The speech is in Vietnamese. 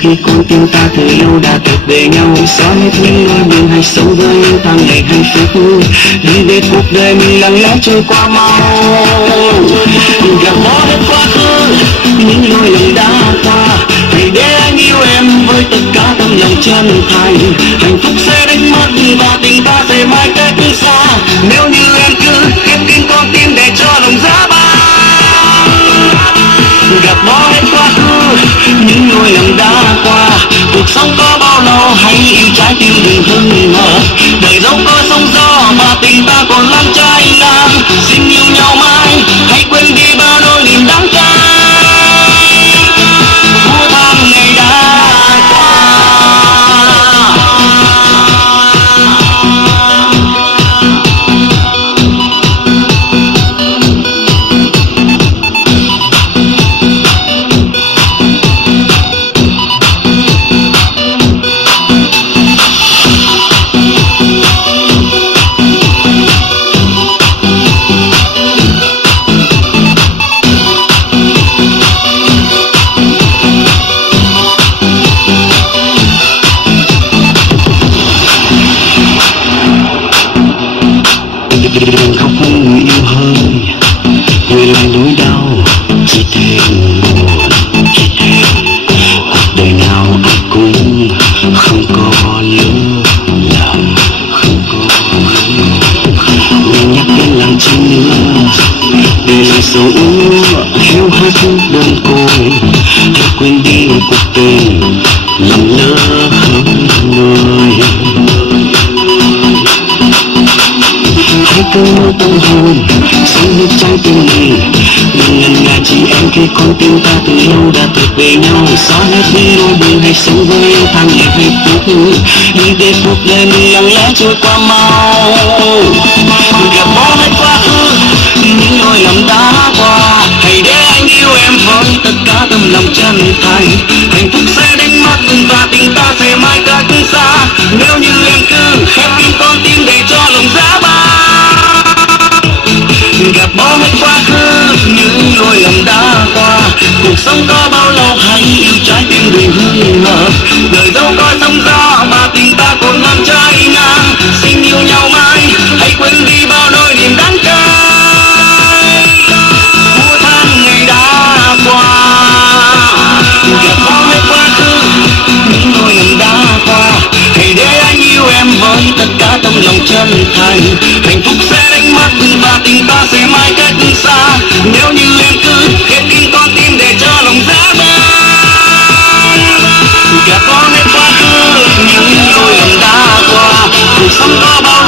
Khi con tim ta từ lâu đã thuộc về nhau, xóa hết những nỗi buồn, hãy sống với những tháng ngày hạnh phúc. Đi về cuộc đời mình lặng lẽ trôi qua mau, gạt bỏ hết quá khứ, những lỗi lầm đã qua. Hãy để anh yêu em với tất cả tâm lòng chân thành. Hạnh phúc sẽ đánh mất và tình ta sẽ mãi cách xa. Nếu như em cứ khép kín con tim để cho lòng giá băng, gạt bỏ hết quá khứ, những lỗi lầm đã qua. Cuộc sống có bao lâu hãy yêu trái tim đừng hững hờ. Đời dẫu có sóng gió mà tình ta còn lắm trái ngang. Xin yêu nhau mãi, hãy quên đi bao nỗi niềm đắng cay. Của tháng ngày đã qua. Đừng khóc hơn người yêu hơn, người lại nỗi đau chỉ thêm buồn. Cuộc đời nào ai cũng không có lỡ lầm, mình nhắc đến làm chi nữa để lại dấu hiu hắt đơn côi. Hãy quên đi cuộc tình lầm lỡ hơn người. Hãy cứ mơ tâm hồn sống hết trái tim mình. Đừng ngần ngại chỉ em khi con tim ta từ lâu đã thuộc về nhau. Xóa hết đi nỗi buồn, hãy sống với yêu tháng ngày hạnh phúc. Đi về cuộc đời mình lặng lẽ trôi qua mau, gạt bỏ hết quá khứ, những lỗi lầm đã qua. Hãy để anh yêu em với tất cả tâm lòng chân thành. Hạnh phúc sẽ đánh mất và tình ta sẽ mãi cách xa. Nếu như em cứ khép kín con tim để cho lòng giá băng, gạt bỏ hết quá khứ, những lỗi lầm đã qua. Cuộc sống có bao lâu hãy yêu trái tim đừng hững hờ. Đời dẫu có sóng gió mà tình ta còn ngang trái ngang. Xin yêu nhau mãi, hãy quên đi bao nỗi niềm đắng cay. Của tháng ngày đã qua, gạt bỏ hết quá khứ, những lỗi lầm đã qua. Hãy để anh yêu em với tất cả tâm lòng chân thành. Hạnh phúc sẽ đánh mất và tình ta sẽ mãi cách xa. Nếu như em cứ khép kín con tim để cho lòng giá băng, gạt bỏ hết quá khứ, những lỗi lầm đã qua. Cuộc sống có bao